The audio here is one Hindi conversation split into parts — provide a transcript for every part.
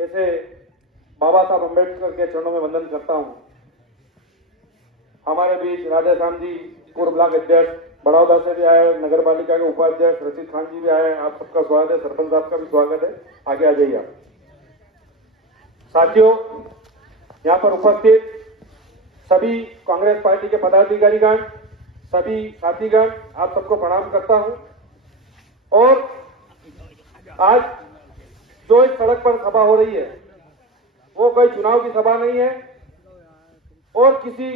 ऐसे बाबा साहब अम्बेडकर के चरणों में वंदन करता हूं। हमारे बीच राधे श्याम जी पूर्व ब्लॉक अध्यक्ष बड़ौदा से भी आए, नगर पालिका के उपाध्यक्ष रशीद खान जी भी आए। आप सबका स्वागत है, सरपंच साहब का भी स्वागत है। आगे आ जाइए आप। साथियों, यहाँ पर उपस्थित सभी कांग्रेस पार्टी के पदाधिकारीगण, सभी साथीगण, आप सबको प्रणाम करता हूं। और आज जो इस सड़क पर सभा हो रही है वो कोई चुनाव की सभा नहीं है और किसी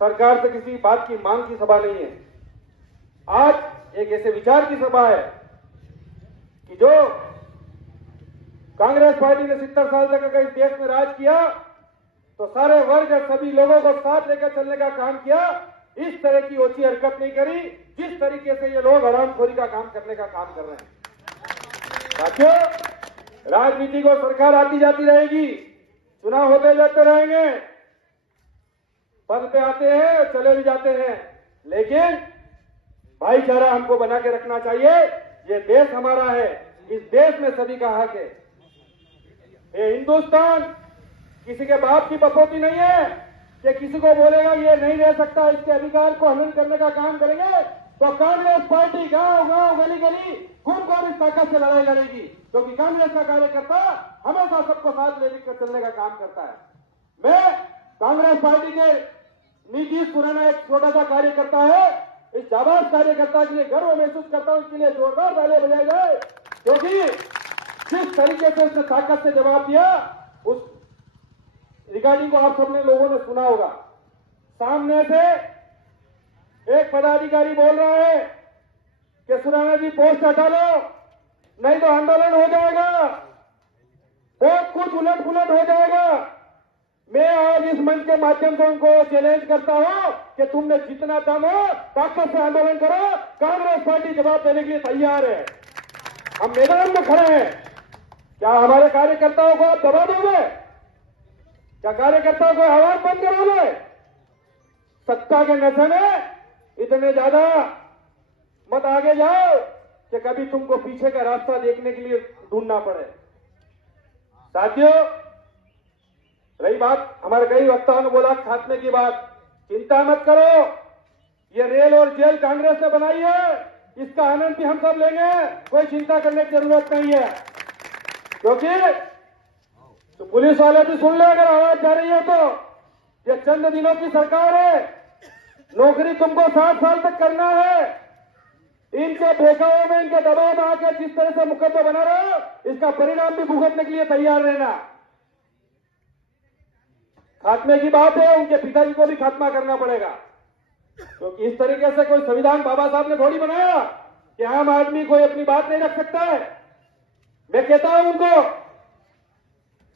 सरकार से किसी बात की मांग की सभा नहीं है। आज एक ऐसे विचार की सभा है कि जो कांग्रेस पार्टी ने 70 साल तक अगर इस देश में राज किया तो सारे वर्ग और सभी लोगों को साथ लेकर चलने का काम किया। इस तरह की ओछी हरकत नहीं करी जिस तरीके से ये लोग हरामखोरी का काम करने का काम कर रहे हैं। साथियों, राजनीति को सरकार आती जाती रहेगी, चुनाव होते जाते रहेंगे, पद पे आते हैं चले भी जाते हैं, लेकिन भाईचारा हमको बना के रखना चाहिए। ये देश हमारा है, इस देश में सभी का हक है। ये हिंदुस्तान किसी के बाप की बपोती नहीं है कि किसी को बोलेगा ये नहीं रह सकता, इसके अधिकार को हनन करने का काम करेंगे तो कांग्रेस पार्टी गांव गांव गली गली खून इस ताकत से लड़ाई लड़ेगी, क्योंकि कांग्रेस का कार्यकर्ता हमेशा सबको साथ लेकर चलने का काम करता है। मैं कांग्रेस पार्टी के नीतीश खुराना एक छोटा सा कार्यकर्ता है, इस जाबाज कार्यकर्ता के लिए गर्व महसूस करता हूं। इसके लिए जोरदार तालियां बजाई जाए, क्योंकि जिस तरीके से उसने ताकत से जवाब दिया उस रिगार्डिंग को आप सबने लोगों ने सुना होगा। सामने से एक पदाधिकारी बोल रहा है कि सुराना जी पोस्ट हटा लो, नहीं तो आंदोलन हो जाएगा, बहुत कुछ उलट पुलट हो जाएगा। मैं आज इस मंच के माध्यम से उनको चैलेंज करता हूं कि तुमने जितना दम हो ताकत से आंदोलन करो, कांग्रेस पार्टी जवाब देने के लिए तैयार है। हम मैदान में खड़े हैं। क्या हमारे कार्यकर्ताओं को आप दबा दोगे? क्या कार्यकर्ताओं को आवाज बंद कराओगे? सत्ता के नशे में इतने ज्यादा मत आगे जाओ कि कभी तुमको पीछे का रास्ता देखने के लिए ढूंढना पड़े। साथियों, रही बात हमारे कई वक्ताओं ने बोला खात्मे की बात, चिंता मत करो, ये रेल और जेल कांग्रेस ने बनाई है, इसका आनंद भी हम सब लेंगे, कोई चिंता करने की जरूरत नहीं है। क्योंकि तो पुलिस वाले भी सुन ले, अगर आवाज जा रही है तो ये चंद दिनों की सरकार है, नौकरी तुमको 60 साल तक करना है। इनके बेकाओं में, इनके दबाव में आकर जिस तरह से मुकदमा बना रहे हो, इसका परिणाम भी भुगतने के लिए तैयार रहना। खात्मे की बात है, उनके पिताजी को भी खात्मा करना पड़ेगा, क्योंकि इस तरीके से कोई संविधान बाबा साहब ने थोड़ी बनाया कि आम आदमी कोई अपनी बात नहीं रख सकता है। मैं कहता हूं उनको,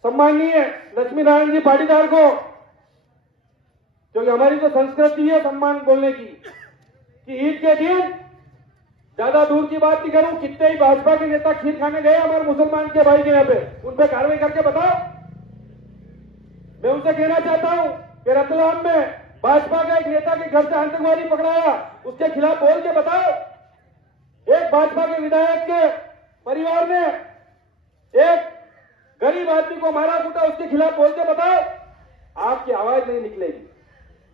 सम्माननीय लक्ष्मी नारायण जी पाटीदार को, क्योंकि हमारी तो संस्कृति है सम्मान बोलने की, कि ईद के दिन ज्यादा दूर की बात नहीं करूं, कितने ही भाजपा के नेता खीर खाने गए हमारे मुसलमान के भाई के यहाँ पे, उन पर कार्रवाई करके बताओ। मैं उनसे कहना चाहता हूं कि रतलाम में भाजपा का एक नेता के घर से आतंकवादी पकड़ाया, उसके खिलाफ बोल के बताओ। एक भाजपा के विधायक के परिवार ने एक गरीब आदमी को मारा कूटा, उसके खिलाफ बोल के बताओ। आपकी आवाज नहीं निकलेगी।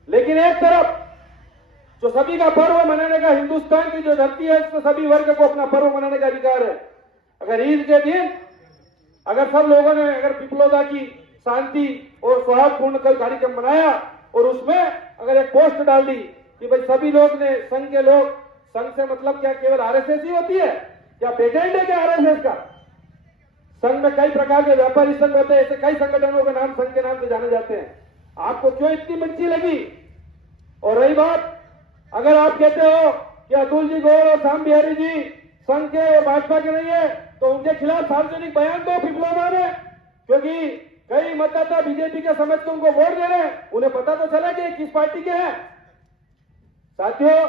लेकिन एक तरफ जो सभी का पर्व मनाने का, हिंदुस्तान की जो धरती है उसमें सभी वर्ग को अपना पर्व मनाने का अधिकार है। अगर ईद के दिन अगर सब लोगों ने अगर पिपलोदा की शांति और सौहार्दपूर्ण कोई कार्यक्रम बनाया और उसमें अगर एक पोस्ट डाल दी कि भाई सभी लोग ने, संघ के लोग, संघ से मतलब क्या केवल आरएसएस ही होती है? क्या पेटेंट है क्या आरएसएस का? संघ में कई प्रकार के व्यापारी संघ होते हैं, ऐसे कई संगठनों के नाम संघ के नाम से जाने जाते हैं। आपको क्यों इतनी मिर्ची लगी? और रही बात, अगर आप कहते हो कि अतुल जी गौर और श्याम बिहारी जी संघ के और भाजपा के नहीं है, तो उनके खिलाफ सार्वजनिक बयान दो पिपलोदा में, क्योंकि कई मतदाता बीजेपी के समझ के उनको वोट दे रहे हैं, उन्हें पता तो चला कि किस पार्टी के हैं। साथियों,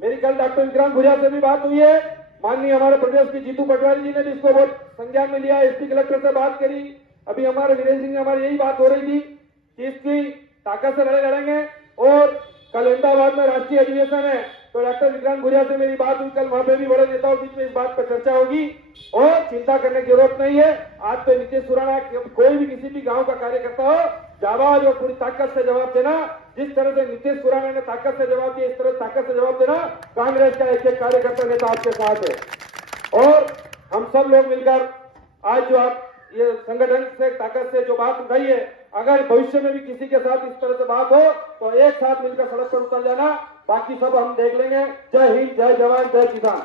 मेरी कल डॉक्टर विक्रांत भुरिया से भी बात हुई है, माननीय हमारे प्रदेश की जीतू पटवारी जी ने भी इसको बहुत संज्ञान में लिया, एसपी कलेक्टर से बात करी। अभी हमारे वीरेंद्र सिंह हमारी यही बात हो रही थी कि इसकी ताकत से लड़ाई लड़ेंगे। और कल अहमदाबाद में राष्ट्रीय अधिवेशन है, तो तो डॉक्टर विक्रांत भूरिया से मेरी बात हुई, कल वहां पे भी बड़े नेताओं के बीच में इस बात पर चर्चा होगी और चिंता करने की जरूरत नहीं है। आज तो नीतीश सुराना कोई भी किसी भी गांव का कार्यकर्ता हो, जाबाज और पूरी ताकत से जवाब देना। जिस तरह से नीतीश सुराना ने ताकत से जवाब दिया, इस तरह ताकत से जवाब देना। कांग्रेस का एक एक कार्यकर्ता नेता आपके साथ है और हम सब लोग मिलकर आज जो आप ये संगठन से ताकत से जो बात उठाई है, अगर भविष्य में भी किसी के साथ इस तरह से बात हो तो एक साथ मिलकर सड़क पर उतर जाना, बाकी सब हम देख लेंगे। जय हिंद, जय जवान, जय किसान।